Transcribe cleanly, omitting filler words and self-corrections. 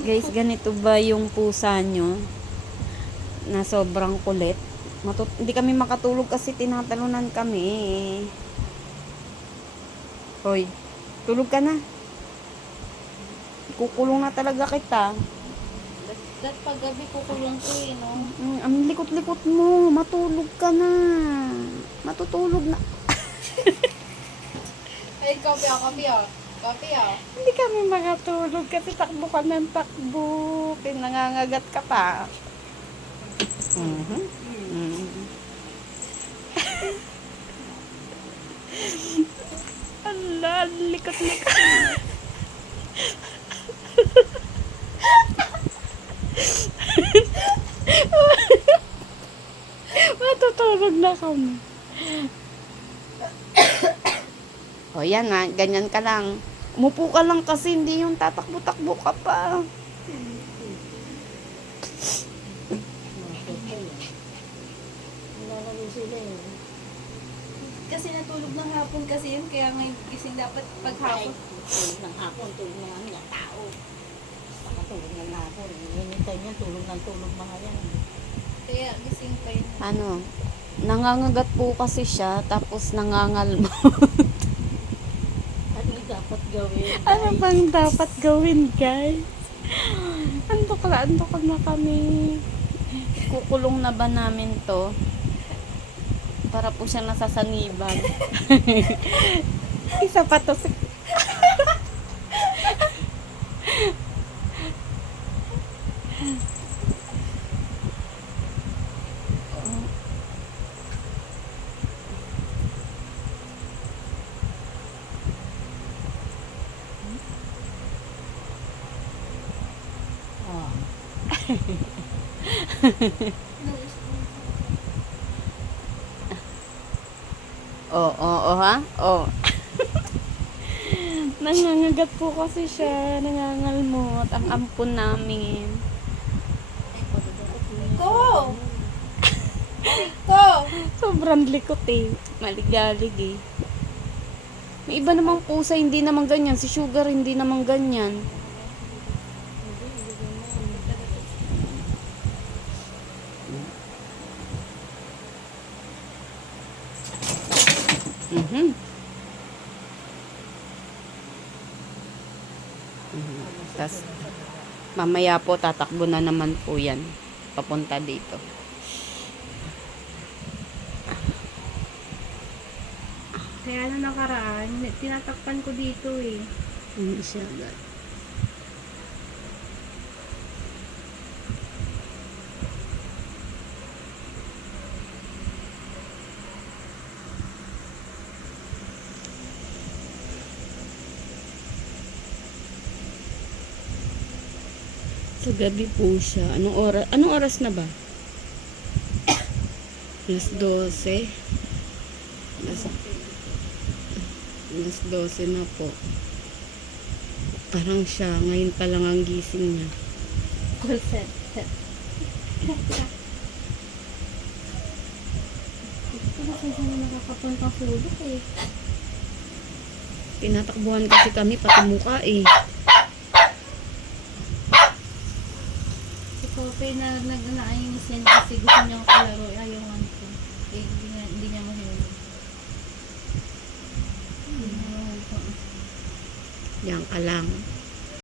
Guys, ganito ba yung pusa nyo? Na sobrang kulit. Hindi kami makatulog kasi tinatalunan kami. Hoy, tulog ka na. Kukulong na talaga kita. Dat paggabi kukulong ko eh, no? Ang likot-likot mo. Matulog ka na. Matutulog na. Ay, kape ah. Kape ah. Hindi kami makatulog kasi takbo ka ng takbo. Pinangangagat ka pa. Ala, likot-likot. Matutulog na kami. O yan na, ganyan ka lang. Umupo ka lang kasi hindi yung tatakbo-takbo ka pa. Kasi natulog ng hapon kasi yun, kaya ngayon gising dapat paghapon. Tulog ng hapon, tulog ng mga tao. Pakatulog ng hapon. Hinintay niya, tulog ng tulog mga yan. Kaya gising pa yun. Ano, nangangagat po kasi siya, tapos nangangalmo. Ano dapat gawin? Ano bang dapat gawin, guys? Antok na kami. Kukulong na ba namin to? Para po siya nasasaniban. Isa pa to. Oh. Oo, ha? Oo. Nangangagat po kasi siya. Nangangalmot. Ang ampon namin. Ko! Ko! Sobrang likot eh. Maligalig eh. May iba namang pusa, hindi naman ganyan. Si Sugar, hindi naman ganyan. Tas, mamaya po, tatakbo na naman po yan. Papunta dito. Kaya na nakaraan, tinatakpan ko dito eh. Hindi siya agad. Sa gabi po siya. Anong oras na ba? Alas 12. Alas 12 na po. Parang siya, ngayon pa lang ang gising niya. Call center. Ito kasi siya nakakapuntang sulok eh. Tinatakbuhan kasi kami pati mukha eh. Si Kope na nag-nainis yan kasi gusto niyang kalaro. Ayaw nga nito. Eh, hindi niya mahulog. Diyan ka lang.